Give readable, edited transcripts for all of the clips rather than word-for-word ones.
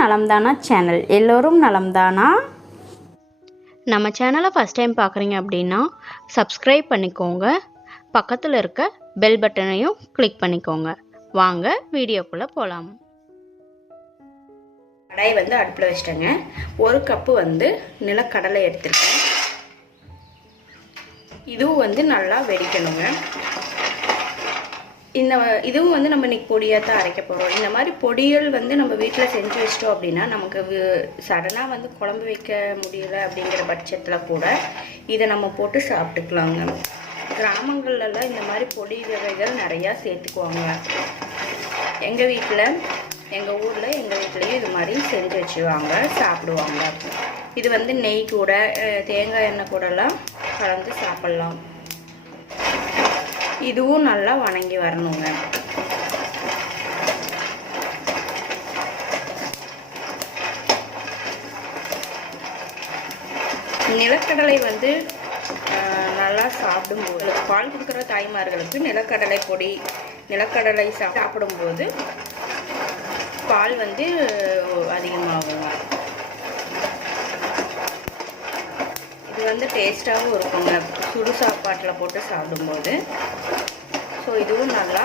நலம்தானா channel. எல்லோரும் நலம்தானா? நம்ம சேனலை ஃபஸ்ட் டைம் பார்க்குறீங்க அப்படின்னா சப்ஸ்கிரைப் பண்ணிக்கோங்க. பக்கத்தில் இருக்க பெல் பட்டனையும் கிளிக் பண்ணிக்கோங்க. வாங்க வீடியோக்குள்ளே போகலாம். கடாய் அடுப்பில் வச்சிட்டேங்க. 1 கப்பு நிலக்கடலை எடுத்துருக்கேன். இதுவும் நல்லா வெடிக்கணுங்க. இதுவும் நம்ம இன்னைக்கு பொடியாக தான் அரைக்க போகிறோம். இந்த மாதிரி பொடிகள் நம்ம வீட்டில் செஞ்சு வச்சிட்டோம் அப்படின்னா நமக்கு சடனாக குழம்பு வைக்க முடியல அப்படிங்கிற பட்சத்தில் கூட இதை நம்ம போட்டு சாப்பிட்டுக்கலாங்க. கிராமங்கள்லாம் இந்த மாதிரி பொடி வகைகள் நிறையா சேர்த்துக்குவாங்க. எங்கள் வீட்டில் எங்கள் ஊரில் எங்கள் வீட்லேயும் இது மாதிரி செஞ்சு வச்சுருவாங்க, சாப்பிடுவாங்க. இது நெய் கூட தேங்காய் எண்ணெய் கூடலாம் கலந்து சாப்பிட்லாம். இதுவும் நல்லா வணங்கி வரணுங்க. நிலக்கடலை நல்லா சாப்பிடும்போது பால் கொடுக்குற தாய்மார்களுக்கு நிலக்கடலை பொடி நிலக்கடலை சாப்பிடும்போது பால் அதிகமாகுங்க. இது டேஸ்ட்டாகவும் இருக்குங்க சுடு சாப்பாட்டில் போட்டு சாப்பிடும்போது. ஸோ இதுவும் நல்லா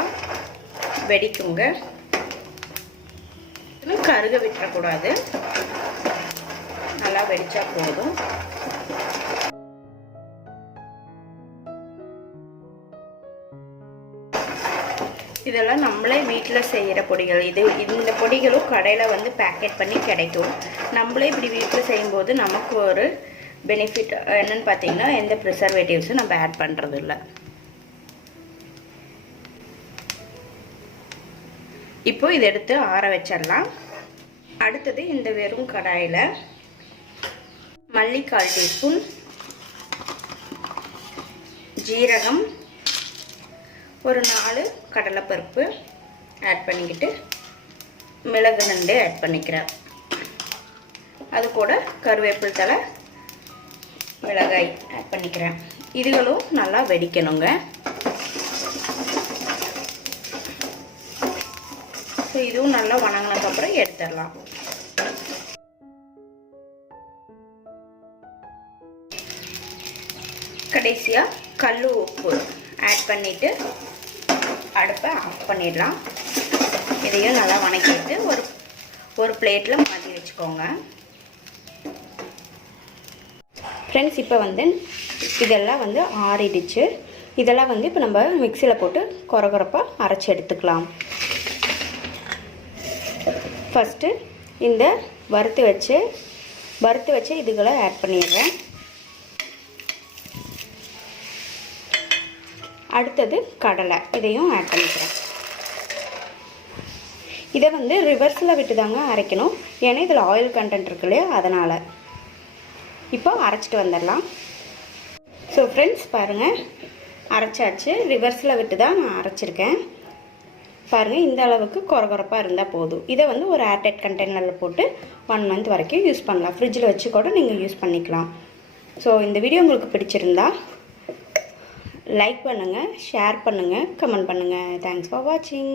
வெடிக்குங்க. கருக விட்டுறக்கூடாது, நல்லா வெடிச்சா போதும். இதெல்லாம் நம்மளே வீட்டில் செய்கிற பொடிகள். இந்த பொடிகளும் கடையில் பேக்கெட் பண்ணி கிடைக்கும். நம்மளே இப்படி வீட்டில் செய்யும்போது நமக்கு ஒரு பெனிஃபிட் என்னன்னு பார்த்தீங்கன்னா எந்த ப்ரிசர்வேட்டிவ்ஸும் நம்ம ஆட் பண்ணுறது இல்லை. இப்போ இதை எடுத்து ஆற வச்சிடலாம். அடுத்தது இந்த வெறும் கடாயில் மல்லி 1/4 டீஸ்பூன், ஜீரகம் ஒரு 4 கடலைப்பருப்பு ஆட் பண்ணிக்கிட்டு மிளகு 2 ஆட் பண்ணிக்கிறேன். அது கூட கருவேப்பிலை தழை, மிளகாய் ஆட் பண்ணிக்கிறேன். இதுகளும் நல்லா வெடிக்கணுங்க. ஸோ இதுவும் நல்லா வணங்கினதுக்கப்புறம் எடுத்துடலாம். கடைசியாக கல் உப்பு ஆட் பண்ணிவிட்டு அடுப்பை ஆஃப் பண்ணிடலாம். இதையும் நல்லா வணக்கிட்டு ஒரு பிளேட்டில் மாற்றி வச்சுக்கோங்க. ஃப்ரெண்ட்ஸ், இப்போ இதெல்லாம் ஆறிடுச்சு. இதெல்லாம் இப்போ நம்ம மிக்சியில் போட்டு கொரகொரப்பாக அரைச்சி எடுத்துக்கலாம். ஃபஸ்ட்டு இந்த வறுத்து வச்சு இதுகளை ஆட் பண்ணிடுறேன். அடுத்தது கடலை, இதையும் ஆட் பண்ணிக்கிறேன். இதை ரிவர்ஸில் விட்டு தாங்க அரைக்கணும், ஏன்னா இதில் ஆயில் கண்டென்ட் இருக்கு இல்லையா, அதனால். இப்போ அரைச்சிட்டு வந்துடலாம். ஸோ ஃப்ரெண்ட்ஸ் பாருங்கள், அரைச்சாச்சு. ரிவர்ஸில் விட்டு தான் நான் அரைச்சிருக்கேன். பாருங்கள், இந்த அளவுக்கு கொரகொரப்பாக இருந்தால் போதும். இதை ஒரு ஏர்டைட் கண்டெய்னரில் போட்டு 1 மந்த் வரைக்கும் யூஸ் பண்ணலாம். ஃப்ரிட்ஜில் வச்சு கூட நீங்கள் யூஸ் பண்ணிக்கலாம். ஸோ இந்த வீடியோ உங்களுக்கு பிடிச்சிருந்தா லைக் பண்ணுங்கள், ஷேர் பண்ணுங்கள், கமெண்ட் பண்ணுங்கள். தேங்க்ஸ் ஃபார் வாட்சிங்.